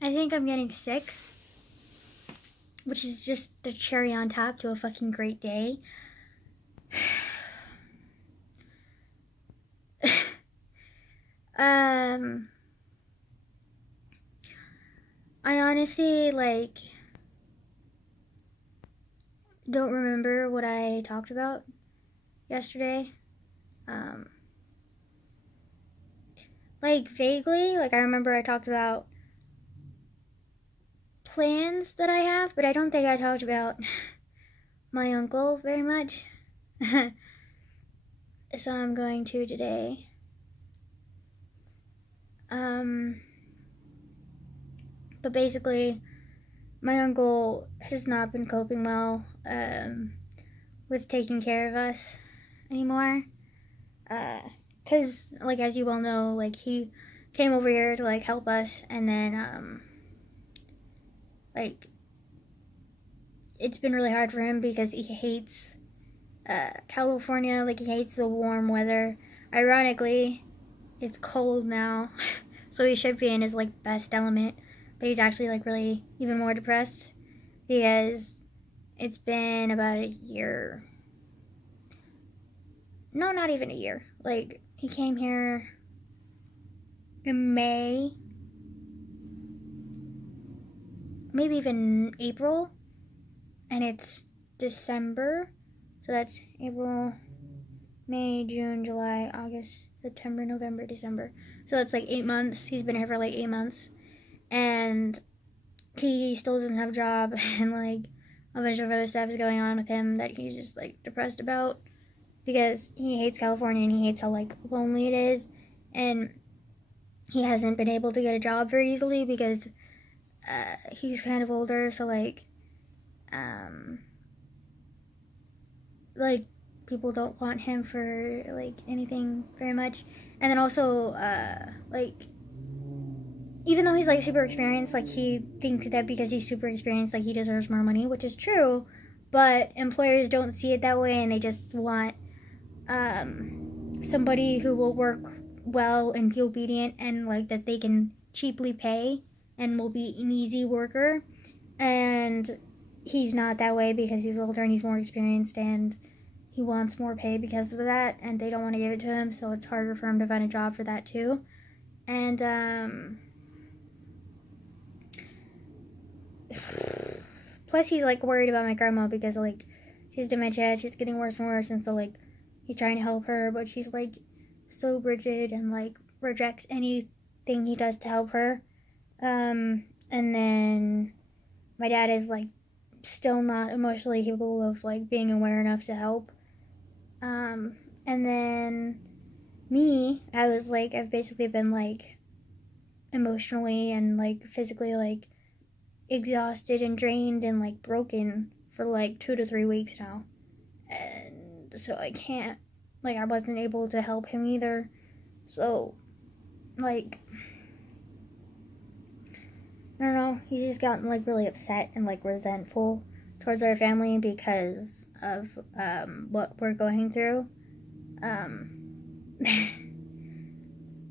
I think I'm getting sick, which is just the cherry on top to a fucking great day. um, I honestly, like, don't remember what I talked about yesterday. Um, like, vaguely, like, I remember I talked about plans that I have, but I don't think I talked about my uncle very much. So I'm going to today. But basically, my uncle has not been coping well with taking care of us anymore. Because, like, as you well know, like, he came over here to, like, help us, and then, like, it's been really hard for him because he hates California. Like, he hates the warm weather. Ironically, it's cold now, so he should be in his, like, best element, but he's actually, like, really even more depressed because it's been about a year. No, not even a year. Like, he came here in May, maybe even April, and it's December. So that's April, May, June, July, August, September, November, December. So that's like 8 months. He's been here for like 8 months. And he still doesn't have a job, and like a bunch of other stuff is going on with him that he's just like depressed about because he hates California and he hates how like lonely it is, and he hasn't been able to get a job very easily because he's kind of older, so like people don't want him for like anything very much. And then also like even though he's like super experienced, like he thinks that because he's super experienced, like he deserves more money, which is true, but employers don't see it that way, and they just want somebody who will work well and be obedient and like that they can cheaply pay and will be an easy worker. And he's not that way because he's older and he's more experienced, and he wants more pay because of that, and they don't want to give it to him, so it's harder for him to find a job for that too. And plus he's like worried about my grandma because like she's dementia, she's getting worse and worse, and so like he's trying to help her, but she's like so rigid and like rejects anything he does to help her. And then my dad is like still not emotionally capable of like being aware enough to help. And then me, I've basically been like emotionally and like physically like exhausted and drained and like broken for like 2 to 3 weeks now. And so I can't, like, I wasn't able to help him either. So, like, I don't know, he's just gotten like really upset and like resentful towards our family because of what we're going through.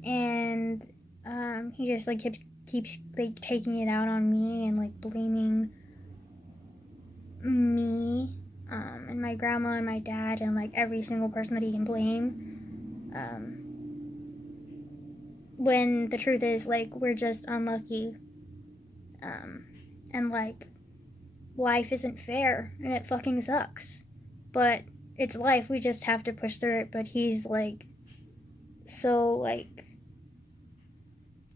And he just like keeps like taking it out on me and like blaming me and my grandma and my dad and like every single person that he can blame, when the truth is like we're just unlucky, and like life isn't fair and it fucking sucks, but it's life, we just have to push through it. But he's like so like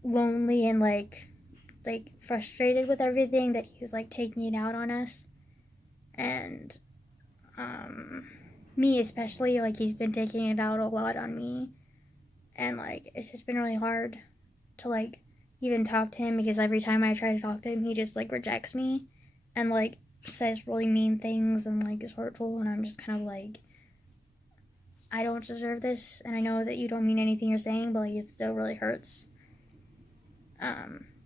lonely and like frustrated with everything that he's like taking it out on us. And me especially, like he's been taking it out a lot on me, and like it's just been really hard to like even talk to him because every time I try to talk to him he just like rejects me and like says really mean things and like is hurtful, and I'm just kind of like, I don't deserve this, and I know that you don't mean anything you're saying, but like it still really hurts. And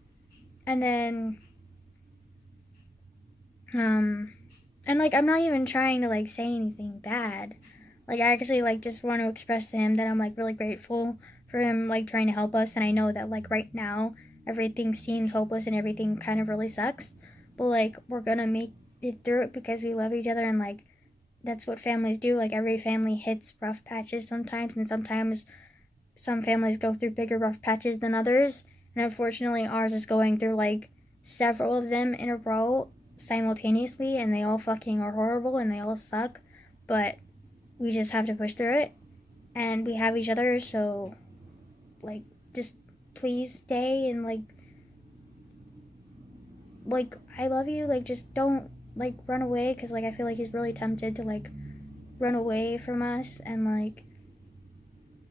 then and like I'm not even trying to like say anything bad. Like I actually like just want to express to him that I'm like really grateful for him, like, trying to help us. And I know that, like, right now, everything seems hopeless and everything kind of really sucks. But, like, we're gonna make it through it because we love each other, and, like, that's what families do. Like, every family hits rough patches sometimes, and sometimes some families go through bigger rough patches than others. And unfortunately, ours is going through, like, several of them in a row simultaneously, and they all fucking are horrible and they all suck. But we just have to push through it, and we have each other. So, like, just please stay, and like I love you. Like, just don't, like, run away, because, like, I feel like he's really tempted to, like, run away from us and, like,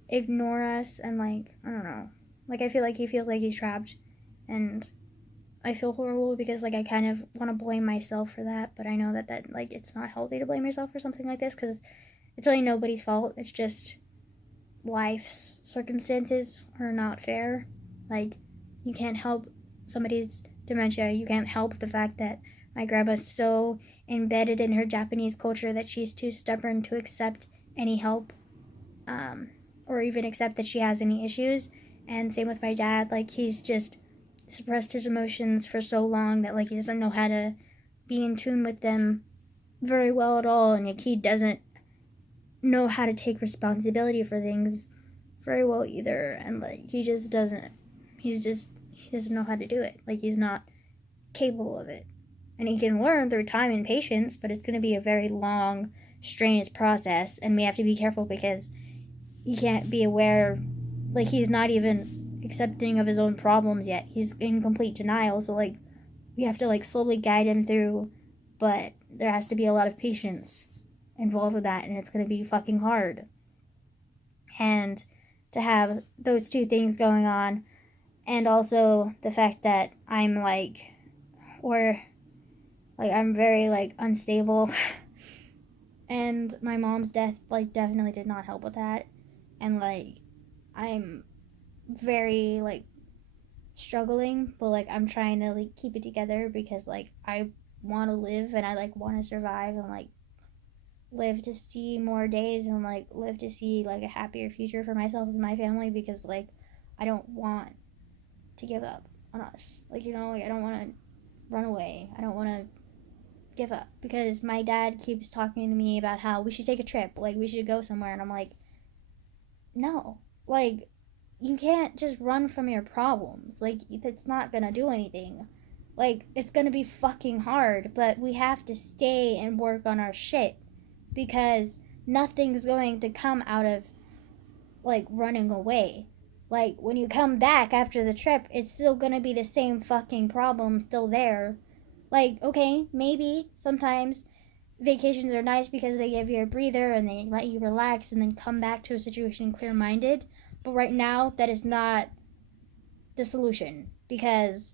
ignore us, and, like, I don't know. Like, I feel like he feels like he's trapped, and I feel horrible because, like, I kind of want to blame myself for that, but I know that like, it's not healthy to blame yourself for something like this, because it's really nobody's fault. It's just life's circumstances are not fair. Like, you can't help somebody's dementia. You can't help the fact that my grandma's so embedded in her Japanese culture that she's too stubborn to accept any help, or even accept that she has any issues. And same with my dad. Like, he's just suppressed his emotions for so long that, like, he doesn't know how to be in tune with them very well at all, and, like, he doesn't know how to take responsibility for things very well either, and, like, he doesn't know how to do it. Like, he's not capable of it, and he can learn through time and patience, but it's going to be a very long, strenuous process, and we have to be careful because he can't be aware, like, he's not even accepting of his own problems yet. He's in complete denial, so, like, we have to, like, slowly guide him through, but there has to be a lot of patience involved with that, and it's going to be fucking hard. And to have those two things going on, and also the fact that I'm, like, I'm very, like, unstable, and my mom's death, like, definitely did not help with that, and, like, I'm very, like, struggling, but, like, I'm trying to, like, keep it together because, like, I want to live, and I, like, want to survive, and, like, live to see more days, and, like, live to see, like, a happier future for myself and my family, because, like, I don't want to give up on us. Like, you know, like, I don't want to run away. I don't want to give up, because my dad keeps talking to me about how we should take a trip, like, we should go somewhere, and I'm like, no. Like, you can't just run from your problems. Like, that's not gonna do anything. Like, it's gonna be fucking hard, but we have to stay and work on our shit, because nothing's going to come out of, like, running away. Like, when you come back after the trip, it's still gonna be the same fucking problem still there. Like, okay, maybe sometimes vacations are nice because they give you a breather and they let you relax and then come back to a situation clear-minded. But right now, that is not the solution, because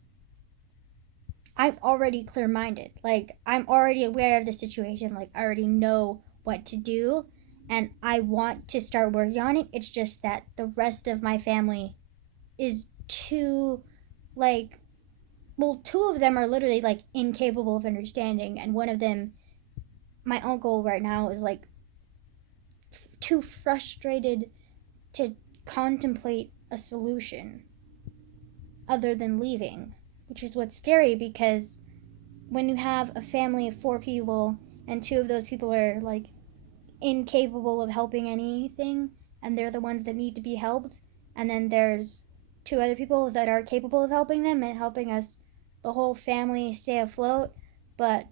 I'm already clear-minded. Like, I'm already aware of the situation. Like, I already know what to do, and I want to start working on it. It's just that the rest of my family is too, like, well, two of them are literally, like, incapable of understanding, and one of them, my uncle right now, is, like, too frustrated to contemplate a solution other than leaving, which is what's scary, because when you have a family of 4 people and 2 of those people are, like, incapable of helping anything, and they're the ones that need to be helped, and then there's 2 other people that are capable of helping them and helping us, the whole family, stay afloat, but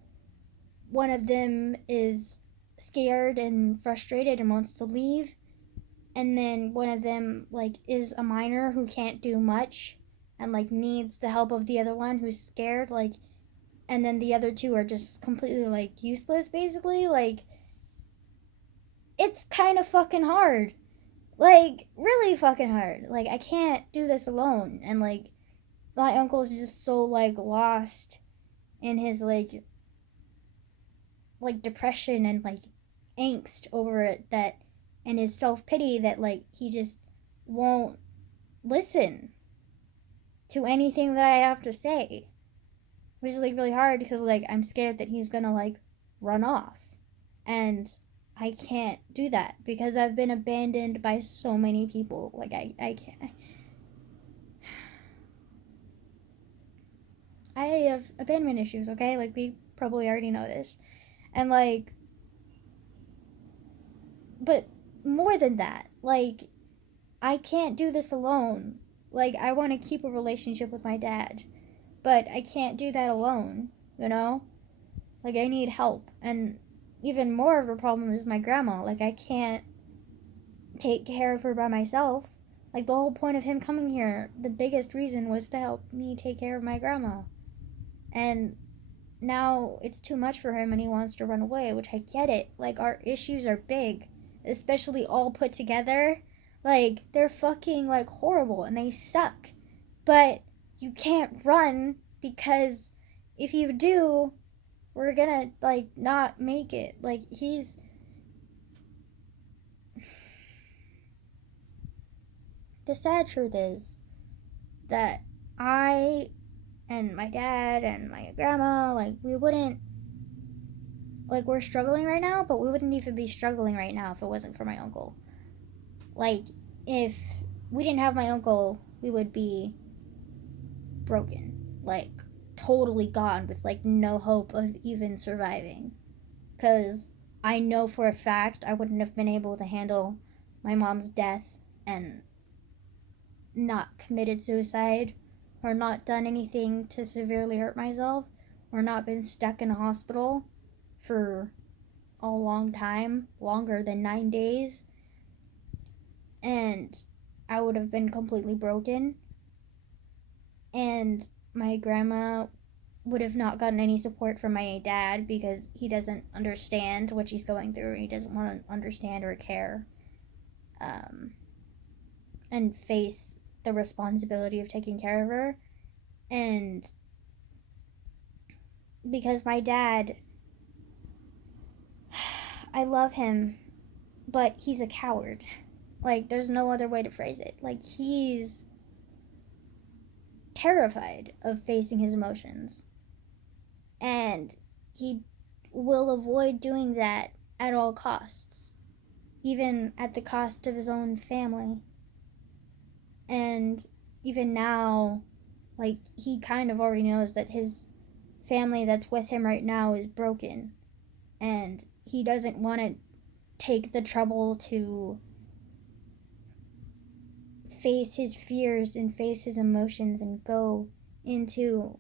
one of them is scared and frustrated and wants to leave, and then one of them, like, is a minor who can't do much and, like, needs the help of the other one who's scared, like, and then the other 2 are just completely, like, useless, basically. Like, it's kind of fucking hard. Like, really fucking hard. Like, I can't do this alone, and, like, my uncle's just so, like, lost in his, like, depression and, like, angst over it, that, and his self-pity, that, like, he just won't listen to anything that I have to say, which is, like, really hard, because, like, I'm scared that he's gonna, like, run off, and I can't do that because I've been abandoned by so many people. Like, I can't. I have abandonment issues, okay? Like, we probably already know this. And, like, but more than that, like, I can't do this alone. Like, I want to keep a relationship with my dad, but I can't do that alone, you know? Like, I need help. And even more of a problem is my grandma. Like, I can't take care of her by myself. Like, the whole point of him coming here, the biggest reason was to help me take care of my grandma. And now it's too much for him and he wants to run away, which I get it. Like, our issues are big, especially all put together. Like, they're fucking, like, horrible and they suck. But you can't run because if you do, we're gonna, like, not make it. Like, he's. The sad truth is that I and my dad and my grandma, like, we wouldn't, like, we're struggling right now, but we wouldn't even be struggling right now if it wasn't for my uncle. Like, if we didn't have my uncle, we would be broken. Like, totally gone with, like, no hope of even surviving. Because I know for a fact I wouldn't have been able to handle my mom's death and not committed suicide or not done anything to severely hurt myself or not been stuck in a hospital for a long time, longer than 9 days, and I would have been completely broken. And my grandma would have not gotten any support from my dad because he doesn't understand what she's going through. He doesn't want to understand or care, and face the responsibility of taking care of her. And because my dad, I love him, but he's a coward. Like, there's no other way to phrase it. Like, he's terrified of facing his emotions. And he will avoid doing that at all costs, even at the cost of his own family. And even now, like, he kind of already knows that his family that's with him right now is broken. And he doesn't want to take the trouble to face his fears and face his emotions and go into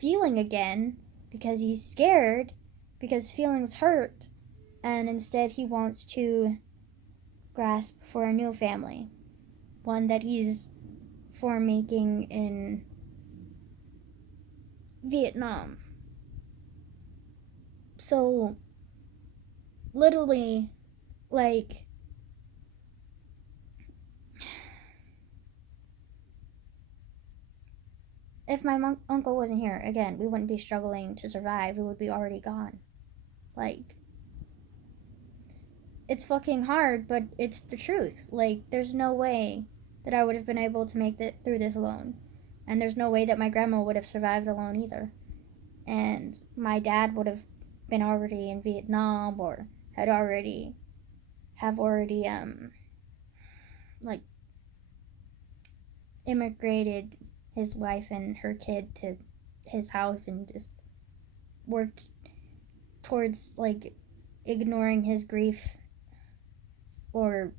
feeling again because he's scared, because feelings hurt, and instead he wants to grasp for a new family, one that he's for making in Vietnam. So, literally, like, if my uncle wasn't here, again, we wouldn't be struggling to survive. We would be already gone. Like, it's fucking hard, but it's the truth. Like, there's no way that I would have been able to make it through this alone. And there's no way that my grandma would have survived alone either. And my dad would have been already in Vietnam or had already like immigrated his wife and her kid to his house and just worked towards, like, ignoring his grief or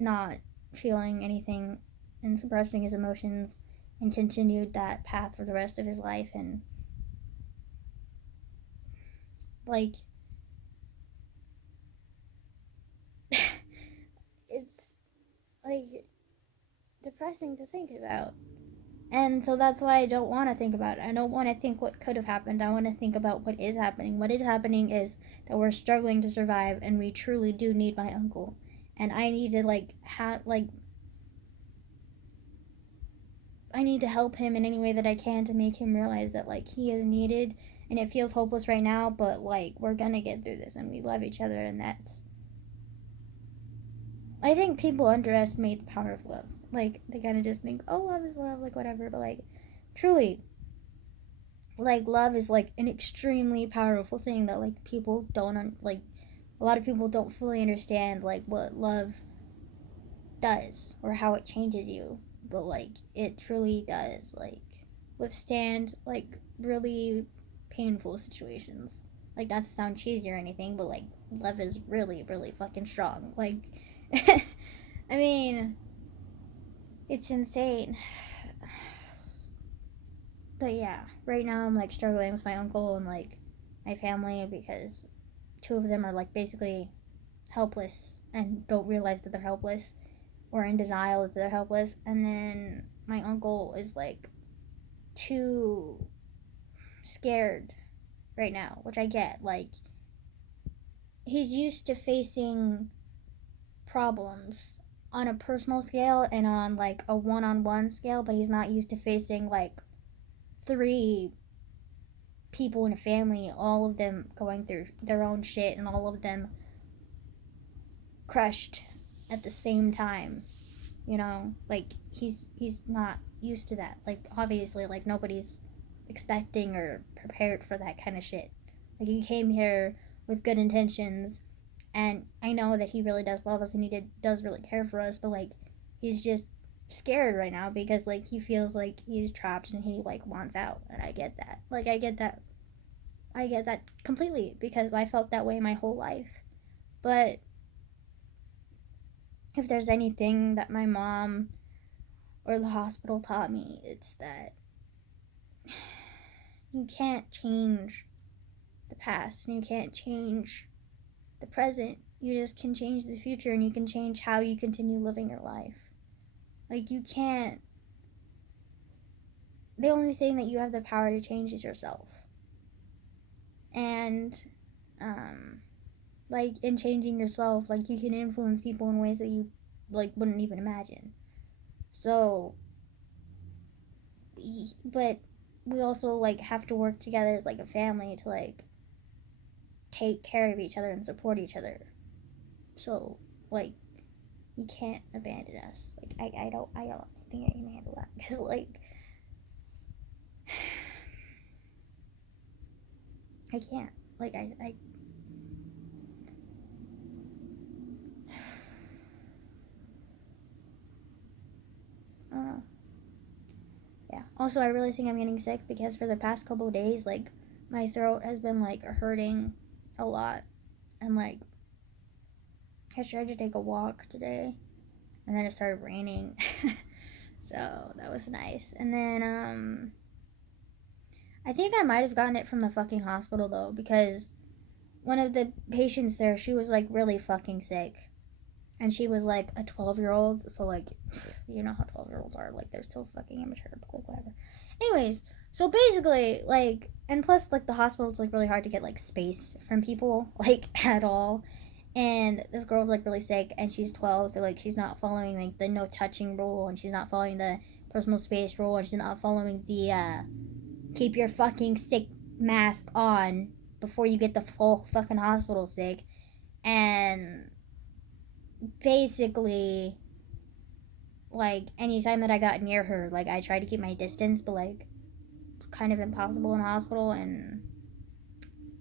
not feeling anything and suppressing his emotions and continued that path for the rest of his life. And, like, it's, like, depressing to think about. And so that's why I don't want to think about it. I don't want to think what could have happened. I want to think about what is happening. What is happening is that we're struggling to survive and we truly do need my uncle. And I need to, like, I need to help him in any way that I can to make him realize that, like, he is needed. And it feels hopeless right now, but, like, we're gonna get through this and we love each other. And that's, I think people underestimate the power of love. Like, they kind of just think, oh, love is love, like, whatever. But, like, truly, like love is like an extremely powerful thing that like people don't like a lot of people don't fully understand like what love does or how it changes you, but like it truly does like withstand like really painful situations. Like not to sound cheesy or anything, but like love is really really fucking strong. Like I mean, it's insane. But yeah, right now I'm like struggling with my uncle and like my family because two of them are like basically helpless and don't realize that they're helpless or in denial that they're helpless. And then my uncle is like too scared right now, which I get. Like, he's used to facing problems on a personal scale and on like a one on one scale, but he's not used to facing like three people in a family, all of them going through their own shit and all of them crushed at the same time. You know, like he's not used to that. Like obviously, like nobody's expecting or prepared for that kind of shit. Like he came here with good intentions, and I know that he really does love us and does really care for us, but like he's just scared right now because like he feels like he's trapped and he like wants out, and I get that. Like I get that completely because I felt that way my whole life. But if there's anything that my mom or the hospital taught me, it's that you can't change the past and you can't change the present. You just can change the future and you can change how you continue living your life. Like, you can't. The only thing that you have the power to change is yourself. And, like, in changing yourself, like, you can influence people in ways that you, like, wouldn't even imagine. So, but we also, like, have to work together as, like, a family to, like, take care of each other and support each other. So, like, you can't abandon us. Like, I don't think I can handle that. Because, like, I can't. Like, I don't know. Yeah. Also, I really think I'm getting sick because for the past couple of days, like, my throat has been, like, hurting a lot. And, like, I tried to take a walk today. And then it started raining. So, that was nice. And then, I think I might have gotten it from the fucking hospital, though, because one of the patients there, she was, like, really fucking sick. And she was, like, a 12-year-old. So, like, you know how 12-year-olds are. Like, they're so fucking immature. But, like, whatever. Anyways, so basically, like, and plus, like, the hospital, it's, like, really hard to get, like, space from people, like, at all. And this girl's, like, really sick, and she's 12, so, like, she's not following, like, the no touching rule, and she's not following the personal space rule, and she's not following the, keep your fucking sick mask on before you get the full fucking hospital sick. And basically, like, anytime that I got near her, like, I tried to keep my distance, but, like, it's kind of impossible in a hospital, and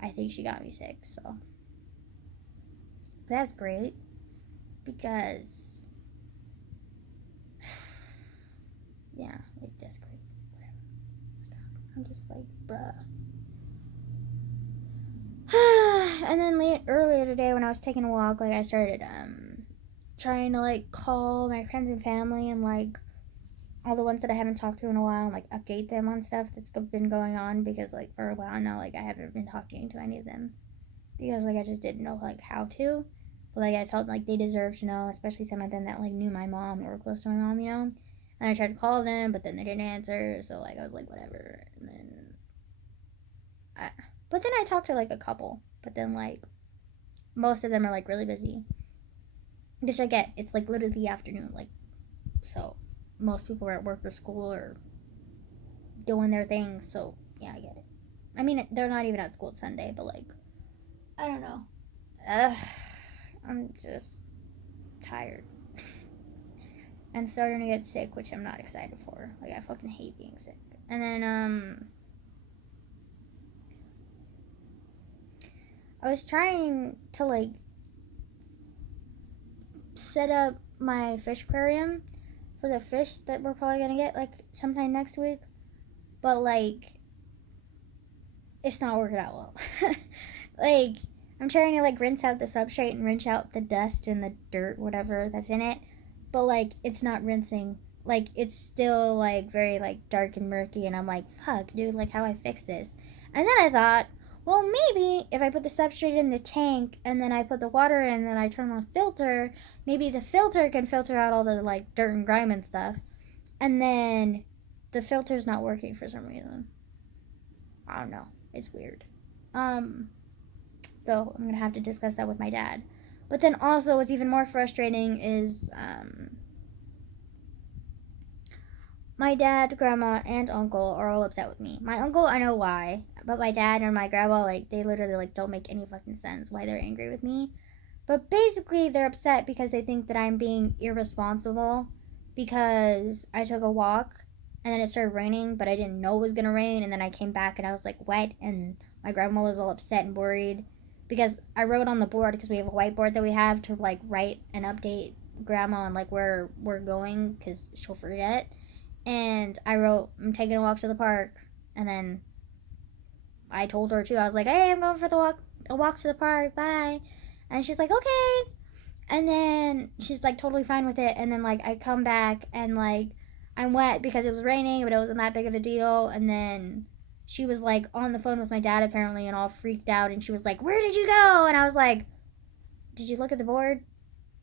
I think she got me sick, so that's great because yeah, like, that's great. Whatever. I'm just like, bruh. And then earlier today when I was taking a walk, like, I started trying to, like, call my friends and family and, like, all the ones that I haven't talked to in a while and, like, update them on stuff that's been going on because, like, for a while now, like, I haven't been talking to any of them because, like, I just didn't know, like, how to. But, like, I felt like they deserved to know, especially some of them that, like, knew my mom or were close to my mom, you know? And I tried to call them, but then they didn't answer, so, like, I was like, whatever. And then but then I talked to, like, a couple, but then, like, most of them are, like, really busy. Which I get. It's, like, literally the afternoon, like, so most people are at work or school or doing their things, so yeah, I get it. I mean, they're not even at school. It's Sunday, but, like, I don't know. Ugh, I'm just tired and starting to get sick, which I'm not excited for. Like, I fucking hate being sick. And then I was trying to like set up my fish aquarium for the fish that we're probably gonna get like sometime next week, but like it's not working out well. Like I'm trying to like rinse out the substrate and rinse out the dust and the dirt, whatever that's in it, but like it's not rinsing. Like it's still like very like dark and murky, and I'm like, fuck, dude, like how do I fix this? And then I thought, well, maybe if I put the substrate in the tank and then I put the water in, and then I turn on the filter, maybe the filter can filter out all the like dirt and grime and stuff. And then the filter's not working for some reason. I don't know. It's weird. Um, so I'm gonna have to discuss that with my dad. But then also, what's even more frustrating is my dad, grandma, and uncle are all upset with me. My uncle, I know why, but my dad and my grandma, like, they literally like don't make any fucking sense why they're angry with me. But basically, they're upset because they think that I'm being irresponsible because I took a walk and then it started raining, but I didn't know it was gonna rain, and then I came back and I was like wet, and my grandma was all upset and worried because I wrote on the board because we have a whiteboard that we have to like write and update grandma on like where we're going because she'll forget. And I wrote, I'm taking a walk to the park, and then I told her too. I was like, hey, I'm going for a walk to the park. Bye. And she's like, okay. And then she's like totally fine with it. And then like I come back and like I'm wet because it was raining, but it wasn't that big of a deal. And then she was like on the phone with my dad apparently and all freaked out. And she was like, where did you go? And I was like, did you look at the board?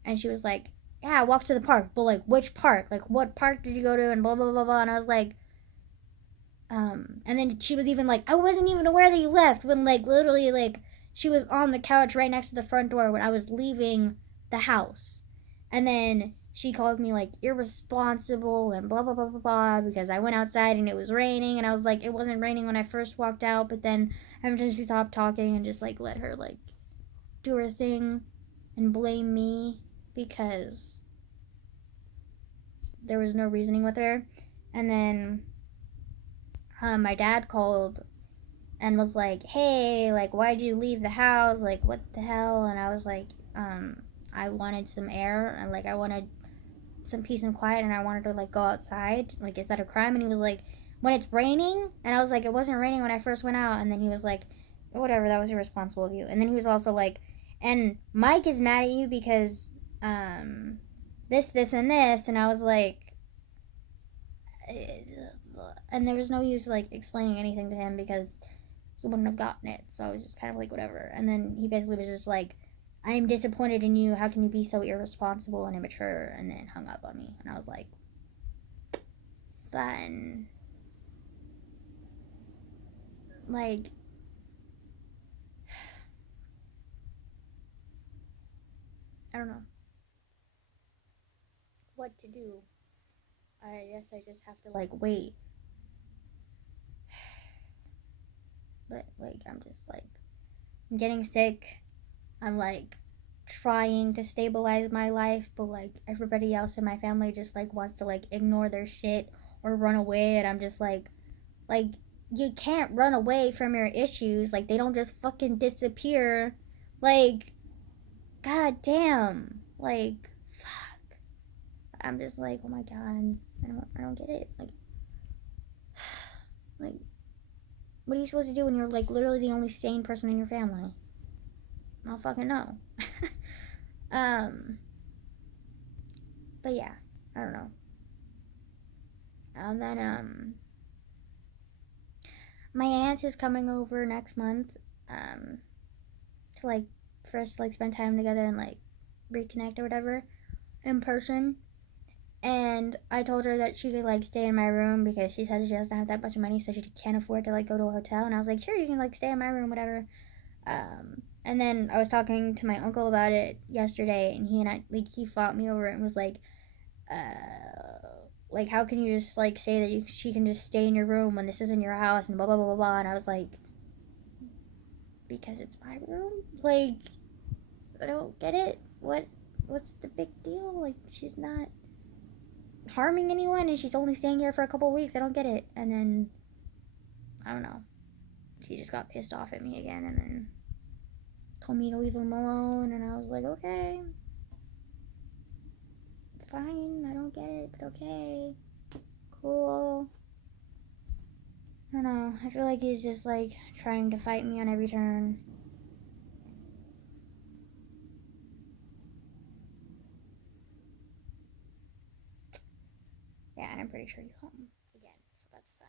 And she was like, yeah, I walked to the park. But like, which park? Like, what park did you go to? And blah, blah, blah, blah. And I was like, and then she was even like, I wasn't even aware that you left when like literally like she was on the couch right next to the front door when I was leaving the house. And then she called me like irresponsible and blah blah blah blah blah because I went outside and it was raining, and I was like, it wasn't raining when I first walked out, but then after she stopped talking and just like let her like do her thing and blame me because there was no reasoning with her. And then my dad called and was like, hey, like, why'd you leave the house? Like, what the hell? And I was like, I wanted some air and, like, I wanted some peace and quiet and I wanted to, like, go outside. Like, is that a crime? And he was like, when it's raining? And I was like, it wasn't raining when I first went out. And then he was like, whatever, that was irresponsible of you. And then he was also like, and Mike is mad at you because, this, and this. And I was like, and there was no use like explaining anything to him because he wouldn't have gotten it. So I was just kind of like whatever. And then he basically was just like, I am disappointed in you. How can you be so irresponsible and immature? And then hung up on me. And I was like, fun. Like, I don't know what to do. I guess I just have to like wait. But like, I'm just like, I'm getting sick. I'm like trying to stabilize my life, but like everybody else in my family just like wants to like ignore their shit or run away, and I'm just like you can't run away from your issues. Like they don't just fucking disappear. Like god damn. Like fuck. I'm just like, oh my god. I don't get it. Like what are you supposed to do when you're like literally the only sane person in your family? I don't fucking know. um but yeah, I don't know. And then my aunt is coming over next month to like for us to like spend time together and like reconnect or whatever in person. And I told her that she could like stay in my room because she said she doesn't have that much money, so she can't afford to like go to a hotel. And I was like, sure, you can like stay in my room, whatever. And then I was talking to my uncle about it yesterday, and he fought me over it and was like how can you just like say that she can just stay in your room when this isn't your house and blah blah blah blah blah. And I was like, because it's my room. Like I don't get it. What's the big deal? Like she's not harming anyone and she's only staying here for a couple of weeks. I don't get it. And then I don't know. She just got pissed off at me again, and then told me to leave him alone, and I was like, okay, fine, I don't get it, but okay, cool. I don't know, I feel like he's just like trying to fight me on every turn. Yeah, and I'm pretty sure he's home again, so that's fun.